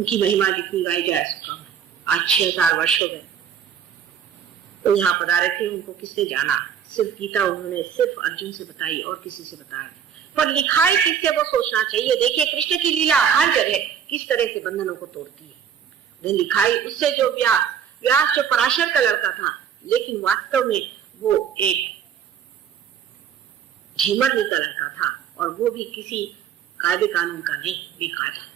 उनकी महिमा जितनी गाई जाए सो कम है। आज 6000 वर्ष हो गए तो यहाँ पधारे थे, उनको किसने जाना? सिर्फ गीता उन्होंने सिर्फ अर्जुन से बताई और किसी से बताया नहीं। पर लिखाई किससे वो सोचना चाहिए। देखिए कृष्ण की लीला हर जगह किस तरह से बंधनों को तोड़ती है। लिखाई उससे जो व्यास जो पराशर का लड़का था, लेकिन वास्तव में वो एक झीमरनी का लड़का था और वो भी किसी कायदे कानून का नहीं, बेकायदा।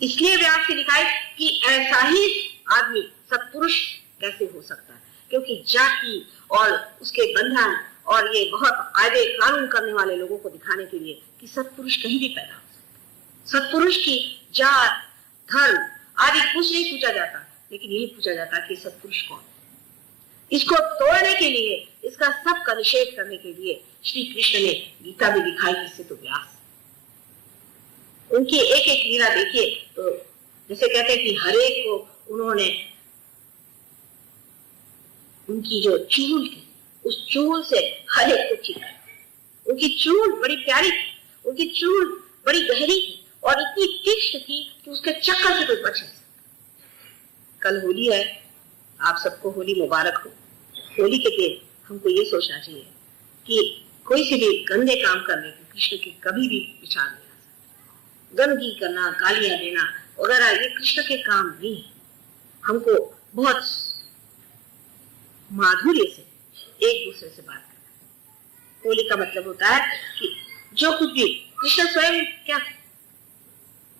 इसलिए व्यास की लिखाई कि ऐसा ही आदमी सत्पुरुष कैसे हो सकता है, क्योंकि जाति और उसके बंधन और ये बहुत कायदे कानून करने वाले लोगों को दिखाने के लिए कि सत्पुरुष कहीं भी पैदा हो सकता। सत्पुरुष की जात धर्म आदि कुछ नहीं पूछा जाता, लेकिन यही पूछा जाता कि सत्पुरुष कौन। इसको तोड़ने के लिए, इसका सब का निषेध करने के लिए श्री कृष्ण ने गीता भी दिखाई, किससे? तो व्यास। उनकी एक एक लीला देखिए तो जैसे कहते हैं कि हरेक को उन्होंने उनकी जो चूल थी उस चूल से हर एक को चीखा। उनकी चूल बड़ी प्यारी थी, उनकी चूल बड़ी गहरी थी और इतनी तीक्ष्ण थी कि उसके चक्कर से कोई बच नहीं सकता। कल होली है, आप सबको होली मुबारक हो। होली के दिन हमको ये सोचना चाहिए कि कोई से भी गंदे काम करने की कृष्ण के कभी भी विचार नहीं आ सकता। गंदगी करना, गालियां देना वगैरह ये कृष्ण के काम नहीं है। हमको बहुत माधुर्य से एक दूसरे से बात करना। होली का मतलब होता है कि जो कुछ भी कृष्ण स्वयं क्या थे,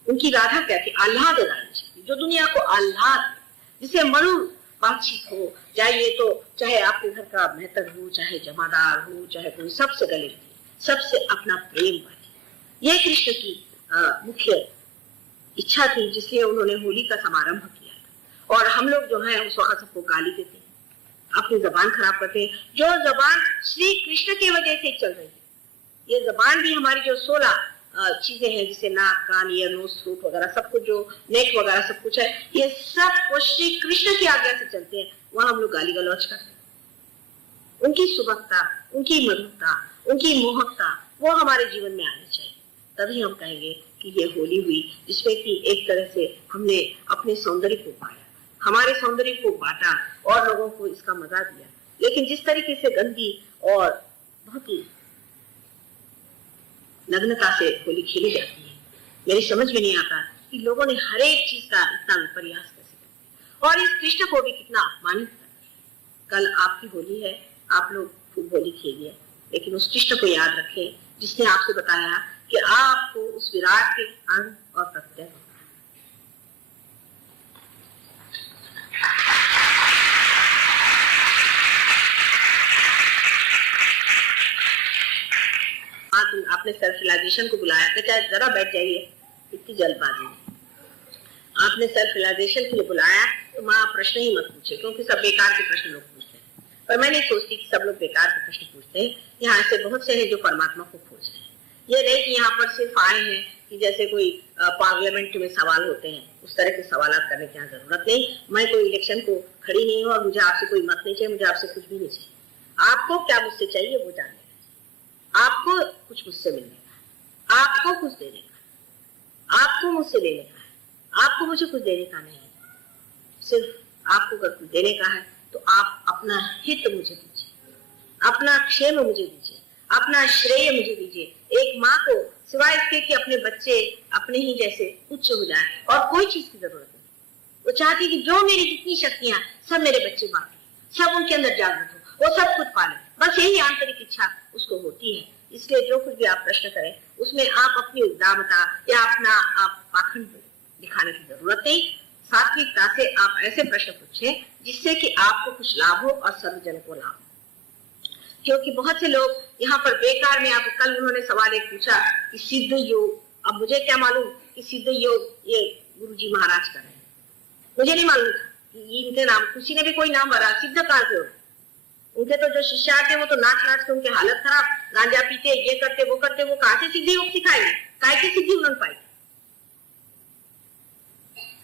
उनकी राधा क्या थी? आह्लाद रानी, जो दुनिया को आह्लाद, जिसे मनु बातचीत हो जाइए तो चाहे आपके घर का मेहतर हो, चाहे जमादार हो, चाहे कोई, सबसे गले लगे, सबसे अपना प्रेम बांटे। ये कृष्ण की मुख्य इच्छा थी, जिसलिए उन्होंने होली का समारंभ किया था। और हम लोग जो है उस वक्त सबको गाली देते हैं, अपनी जबान खराब करते हैं, जो जबान श्री कृष्ण की वजह से चल रही है। ये जबान भी हमारी जो 16 चीजें हैं, जैसे नाक, कान, ईयर, नोज, थ्रोट वगैरह सब कुछ, जो नेक वगैरह सब कुछ है, ये सब कुछ श्री कृष्ण की आज्ञा से चलते हैं। वहां हम लोग गाली गलौज करते हैं। उनकी सुबकता, उनकी मधुरता, उनकी मोहकता वो हमारे जीवन में आनी चाहिए। तभी हम कहेंगे कि ये होली हुई जिसमें कि एक तरह से हमने अपने सौंदर्य को पाया, हमारे सौंदर्य को बांटा और लोगों को इसका मजा दिया। लेकिन जिस तरीके से गंदी और बहुत ही नग्नता से होली खेली जाती है, मेरी समझ में नहीं आता कि लोगों ने हर एक चीज का इतना प्रयास कैसे किया और इस कृष्ण को भी कितना अपमानित कर। कल आपकी होली है, आप लोग खूब होली खेलिए, लेकिन उस कृष्ण को याद रखें जिसने आपसे बताया कि आपको उस विराट के अंग और प्रत्यय आपने सेल्फ रियलाइजेशन को बुलाया, बेटा जरा बैठ जाइए, इतनी जल्दबाजी नहीं। आपने सेल्फ रियलाइजेशन के लिए बुलाया तो माँ प्रश्न ही मत पूछे, क्योंकि सब बेकार के प्रश्न लोग पूछते हैं। पर मैं नहीं सोचती कि सब लोग बेकार के प्रश्न पूछते हैं। यहाँ से बहुत से हैं जो परमात्मा को खोज रहे हैं। ये नहीं कि यहाँ पर सिर्फ आए हैं कि जैसे कोई पार्लियामेंट में सवाल होते हैं उस तरह के सवाल करने की यहाँ जरूरत नहीं। मैं कोई इलेक्शन को खड़ी नहीं हूँ और मुझे आपसे कोई मत नहीं चाहिए, मुझे आपसे कुछ भी नहीं चाहिए। आपको क्या मुझसे चाहिए वो जानने, आपको कुछ मुझसे मिलने का, आपको कुछ देने का, आपको मुझसे लेने का है, आपको मुझे कुछ देने का नहीं है। सिर्फ आपको अगर कुछ देने का है तो आप अपना हित मुझे दीजिए, अपना क्षेम मुझे दीजिए, अपना श्रेय मुझे दीजिए। एक माँ को सिवाय इसके कि अपने बच्चे अपने ही जैसे उच्च हो जाए और कोई चीज की जरूरत नहीं, वो चाहती है कि जो मेरी जितनी शक्तियां सब मेरे बच्चे बांटे, सब उनके अंदर जागृत हो, वो सब कुछ पाले, बस यही आंतरिक इच्छा उसको होती है। इसलिए जो कुछ भी आप प्रश्न करें उसमें आप अपनी उदामता या अपना आप पाखंड दिखाने की जरूरत नहीं। सात्विकता से आप ऐसे प्रश्न पूछें जिससे कि आपको कुछ लाभ हो और सर्वजन को लाभ हो। क्योंकि बहुत से लोग यहाँ पर बेकार में, आप कल उन्होंने सवाल एक पूछा कि सिद्ध योग, अब मुझे क्या मालूम कि सिद्ध योग ये गुरुजी महाराज कर रहे हैं, मुझे नहीं मालूम कि इनके नाम, किसी ने भी कोई नाम भरा, सिद्ध कहाँ से हो। उनके तो जो शिष्य आते वो तो नाच नाच के उनकी हालत खराब, गांजा पीते, ये करते वो करते, वो कहाँ से सिद्धि योग सिखाएंगे, काय की सिद्धि उन्होंने पाई।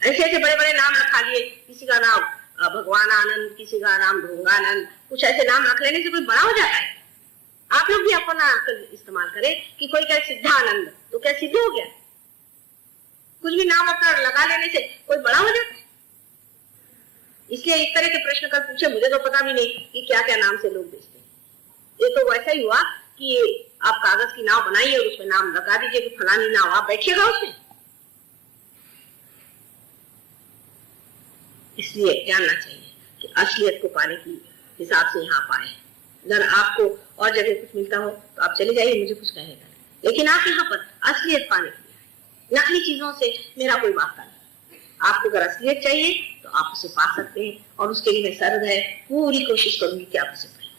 ऐसे ऐसे बड़े बड़े नाम रखा लिए, किसी का नाम भगवान आनंद, किसी का नाम ढोंगानंद, कुछ ऐसे नाम रख लेने से कोई बड़ा हो जाता है। आप लोग भी अपना इस्तेमाल करें कि कोई क्या सिद्धानंद, तो क्या सिद्ध हो गया? कुछ भी नाम अपना लगा लेने से कोई बड़ा हो जाता है? इसलिए इस तरह के प्रश्न कर पूछे, मुझे तो पता भी नहीं कि क्या क्या नाम से लोग बेचते हैं। ये तो वैसा ही हुआ कि आप कागज की नाव बनाइए और उसमें नाम लगा दीजिए कि फलानी नाव, आप बैठिएगा उसमें। इसलिए जानना चाहिए कि असलियत को पाने की हिसाब से यहाँ पाए। अगर आपको और जगह कुछ मिलता हो तो आप चले जाइए, मुझे कुछ कहेगा, लेकिन आप यहाँ पर असलियत पाने के लिए, नकली चीजों से मेरा कोई वास्ता नहीं। आपको अगर असलियत चाहिए तो आप उसे पा सकते हैं, और उसके लिए मैं सर्व है पूरी कोशिश करूंगी कि आप उसे पाएं।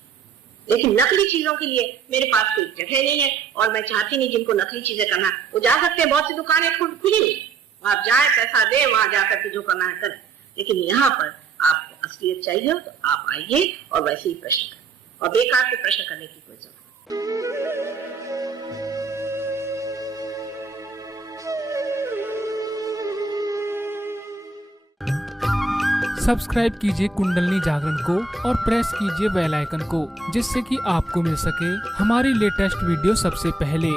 लेकिन नकली चीजों के लिए मेरे पास कोई जगह नहीं है, और मैं चाहती नहीं जिनको नकली चीजें करना वो जा सकते हैं। बहुत सी दुकानें खुली हुई, आप जाए, पैसा दे, वहां जाकर के जो करना है करें। लेकिन यहाँ पर आपको असलियत चाहिए तो आप आइए और वैसे ही प्रश्न करें, और बेकार के प्रश्न करने की कोई जरूरत नहीं। सब्सक्राइब कीजिए कुंडलनी जागरण को और प्रेस कीजिए बेल आइकन को, जिससे कि आपको मिल सके हमारी लेटेस्ट वीडियो सबसे पहले।